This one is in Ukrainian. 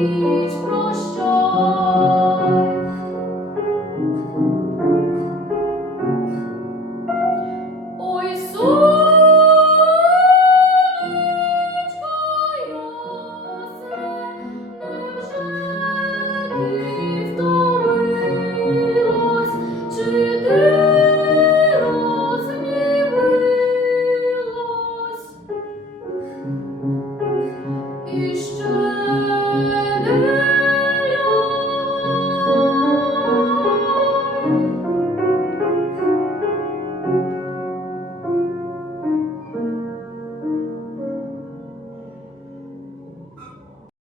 ніч прощай.